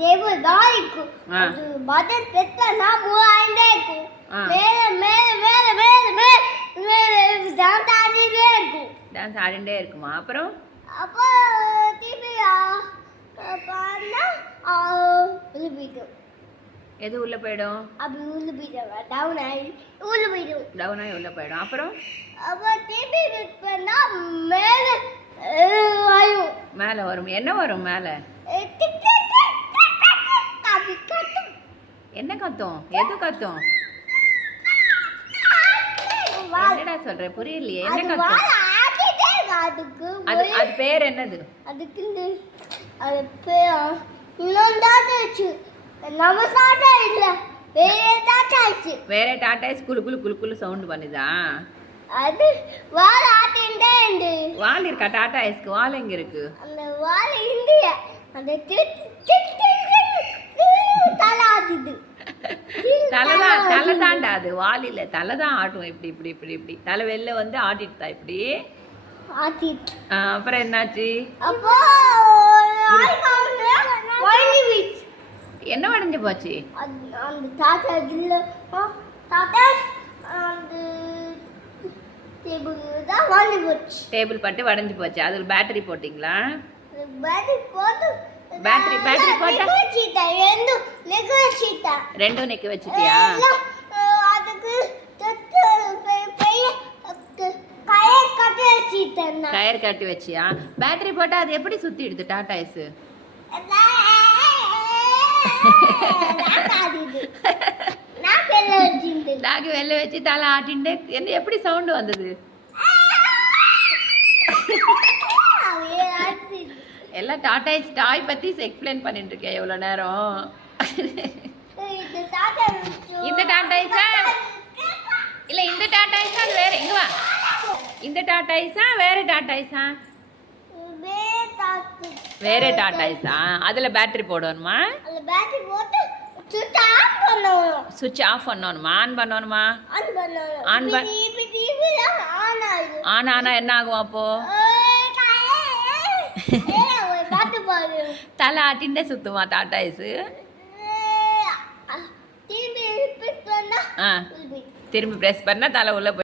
Table தான் இருக்கும். அது பட்டன் பெட்ல நான் மூவாயிண்டே இருக்கும். மேலே மேலே மேலே மேலே மேலே டான்ஸ் ஆடிட்டே இருக்கும். டான்ஸ் ஆடிட்டே இருக்குமா? அப்புறம் அப்போ டிவி பாருன்னா உள்ள போயிடும். எது உள்ள போயிடும்? அப்படி உள்ள போயிடும். டவுன் ஆகி உள்ள போயிடும். டவுன் ஆகி உள்ள போயிடும். அப்புறம் அப்போ டிவி பண்ணா மேலே வரும். மேலே வரும். என்ன வரும் மேலே? என்ன கத்தும்? எது கத்தும்? என்னடா சொல்ற? புரியலையே. என்ன கத்தும்? அது பேர் என்னது? அதுக்கு அது பேர் இன்னொன்று நம்ம டாட்டா இல்ல, வேற டாட்டா ஆச்சு. வேற டாட்டா குளு குளு குளு குளு சவுண்ட் பண்ணுதா? அது வால் ஆட்டிண்டே இருந்து. வால் இருக்கா டாடா ஐஸ்க்கு? வால் எங்க இருக்கு? அந்த வால் இந்திய அந்த தலை ஆடுது. தலை தாண்டா அது, வால் இல்ல. தலை தான் ஆட்டும். இப்படி இப்படி இப்படி இப்படி தலை வெளில வந்து ஆட்டிட்டு இப்படி ஆட்டிட்டு. அப்புறம் என்னாச்சு? அப்போ என்ன உடைஞ்சு போச்சு? அந்த தாத்தா இல்ல, தாத்தா அந்த டேபிள் தான் வாங்கி போச்சு. டேபிள் பட்டு உடைஞ்சு போச்சு. அதுல பேட்டரி போட்டீங்களா? பேட்டரி போட்டு பேட்டரி போட்டா ரெண்டும் நெக்க வச்சிட்டியா? அதுக்கு கயர் கட்டி வச்சியா? பேட்டரி போட்டா அது எப்படி சுத்திடுது டாடா ஐஸ்? நாக்கு வெளில வச்சு தலை ஆட்டிண்டு என்ன எப்படி சவுண்ட் வந்தது? எல்லாம் டாடா ஐஸ் டாய் பத்தி எக்ஸ்பிளைன் பண்ணிட்டு இருக்கேன் எவ்வளவு நேரம். இந்த டாடா ஐஸா இல்ல இந்த டாடா ஐஸா வேற? இங்க வா. இந்த டாடா ஐஸா வேற டாடா ஐஸா? வேற டாடா ஐஸா? அதுல பேட்டரி போடணுமா? அதுல பேட்டரி போட்டு சுவிட்ச் ஆன் பண்ணனும். சுவிட்ச் ஆஃப் பண்ணனுமா? ஆன் பண்ணனுமா? ஆன் பண்ணனும். ஆன் ஆன் ஆகும். ஆனா என்ன ஆகும் அப்போ? தலை ஆட்டிண்டே சுத்துமா டாடா ஐஸ்? திரும்பி பிரஸ் பண்ணா தலை உள்ள போய்